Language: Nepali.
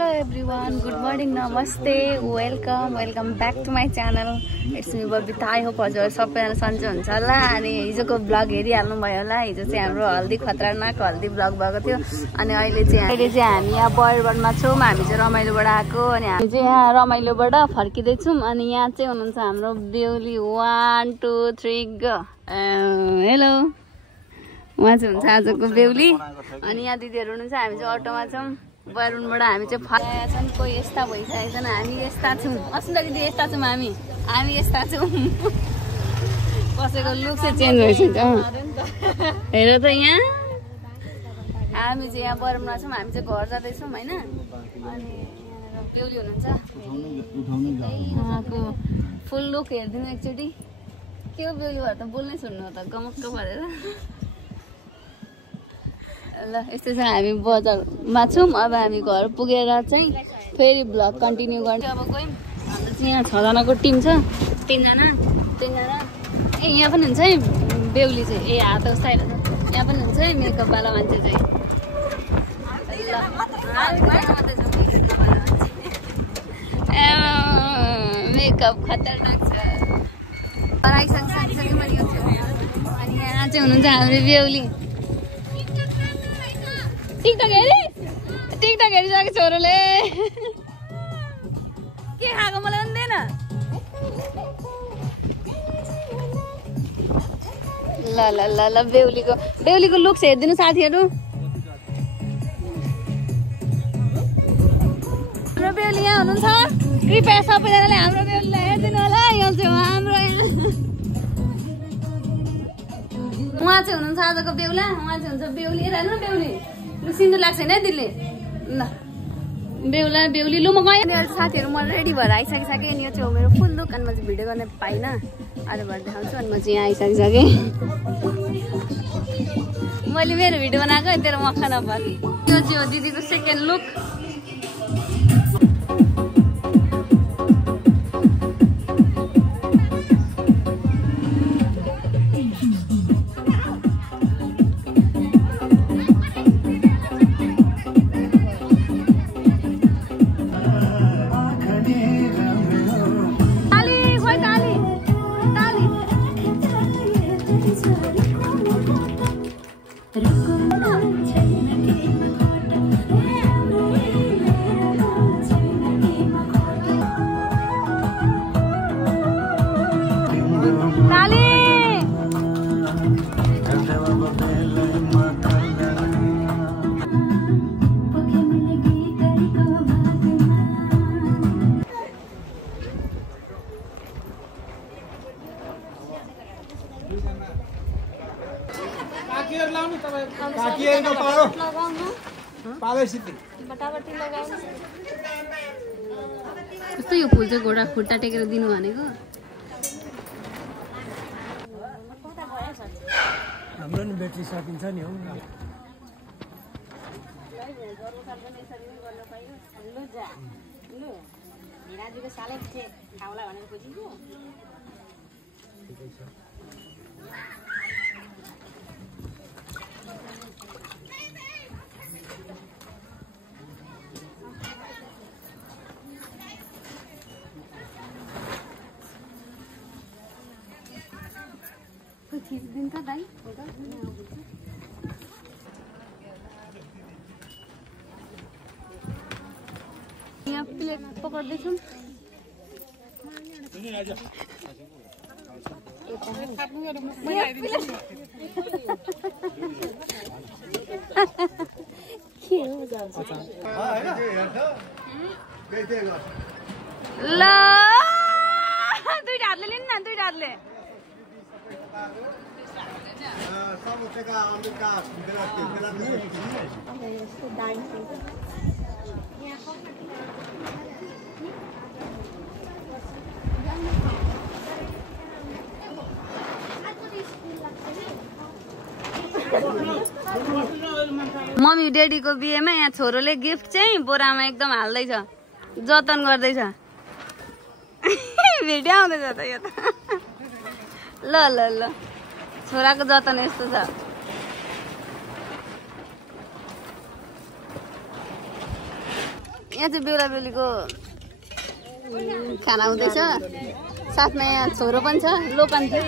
Hello everyone, good morning, namaste, welcome back to my channel. It's me Babita. I hope हजुर सबैजना सन्चै हुन्छ होला अनि हिजोको ब्लग हेरिहाल्नु भयो होला। हिजो चाहिँ हाम्रो हल्दी खतरनाक हल्दी ब्लग भएको थियो अनि अहिले चाहिँ हामी यहाँ बयरबनमा छौं। हामी चाहिँ रमाइलोबाट आएको अनि हामी चाहिँ यहाँ रमाइलोबाट फर्किदै छौं अनि यहाँ चाहिँ हुनुहुन्छ हाम्रो बेहुली 1 2 3 गो। हेलो, उहाँ चाहिँ हुन्छ आजको बेहुली अनि यहाँ दिदीहरु हुनुहुन्छ। हामी चाहिँ अटोमा छौं बयरबनबाट। हामी चाहिँ फर्किया छौं। कोही यस्ता भइसकेको छैन, हामी यस्ता छौं। अस्ति दिदी यस्ता छौं, हामी यस्ता छौं। कसैको लुक चाहिँ चेन्ज भइसक्यो हेर त। यहाँ हामी चाहिँ यहाँ बयरबनमा छौं। हामी चाहिँ घर जाँदै छौं हैन। अनि बेहुली हुनुहुन्छ उहाँको फुल लुक हेर्दिनु एकचोटी। के हो बेहुली भएर त बोल्नै सुन्नु त गमक्क परेर। ल यस्तै छ, हामी बजारमा छौं। अब हामी घर पुगेर चाहिँ फेरि ब्लग कन्टिन्यू गर्ने। अब गयौँ। हाम्रो चाहिँ यहाँ 6 जनाको टिम छ। 3 जना ए यहाँ पनि हुन्छ है बेहुली चाहिँ। ए हात उसाइर यहाँ पनि हुन्छ है मेकअप वाला मान्छे चाहिँ। मेकअप खतरनाक छ। आइसक्यो अनि यहाँ चाहिँ हुनुहुन्छ हाम्रो बेहुली। टिकटक हेरिसक्यो छोरोले। के खाएको मलाई भन्दैन। ल ल ल ल बेहुलीको लुक्स हेरिदिनु साथीहरू। हाम्रो बेहुली यहाँ हुनुहुन्छ। कृपया सबैजनाले हाम्रो बेहुलीलाई हेरिदिनु होला। यो चाहिँ हाम्रो उहाँ चाहिँ हुनुहुन्छ आजको बेहुला। उहाँ चाहिँ हुन्छ बेहुली। हेर्नु न बेहुली सिन्दुर लाग्छ होइन दिदीले। ल बेहुला बेहुली लु म गएँ। साथीहरू म रेडी भएर आइसकिसकेँ। अनि यो चाहिँ हो मेरो फुल लुक। अनि म चाहिँ भिडियो गर्न पाइनँ, आज भएर देखाउँछु। अनि म चाहिँ यहाँ आइसकिसकेँ। मैले मेरो भिडियो बनाएको तेरो मक्खा नपर। यो चाहिँ हो दिदीको सेकेन्ड लुक। कस्तो यो फुल चाहिँ घोडा खुट्टा टेकेर दिनु भनेको। हाम्रो नि ब्याट्री सकिन्छ नि हौ। यहाँ प्लेट पकड्दैछौँ। ल दुईटा हातले लिनु न, दुईटा हातले। मम्मी ड्याडीको बिहेमा यहाँ छोरोले गिफ्ट चाहिँ बोरामा एकदम हाल्दैछ, जतन गर्दैछ। भिडियो आउँदैछ त यो त। ल ल ल छोराको जतन यस्तो छ। यहाँ चाहिँ बेहुला बेहुलीको खाना हुँदैछ। साथमा यहाँ छोरो पनि छ, लोकन थियो।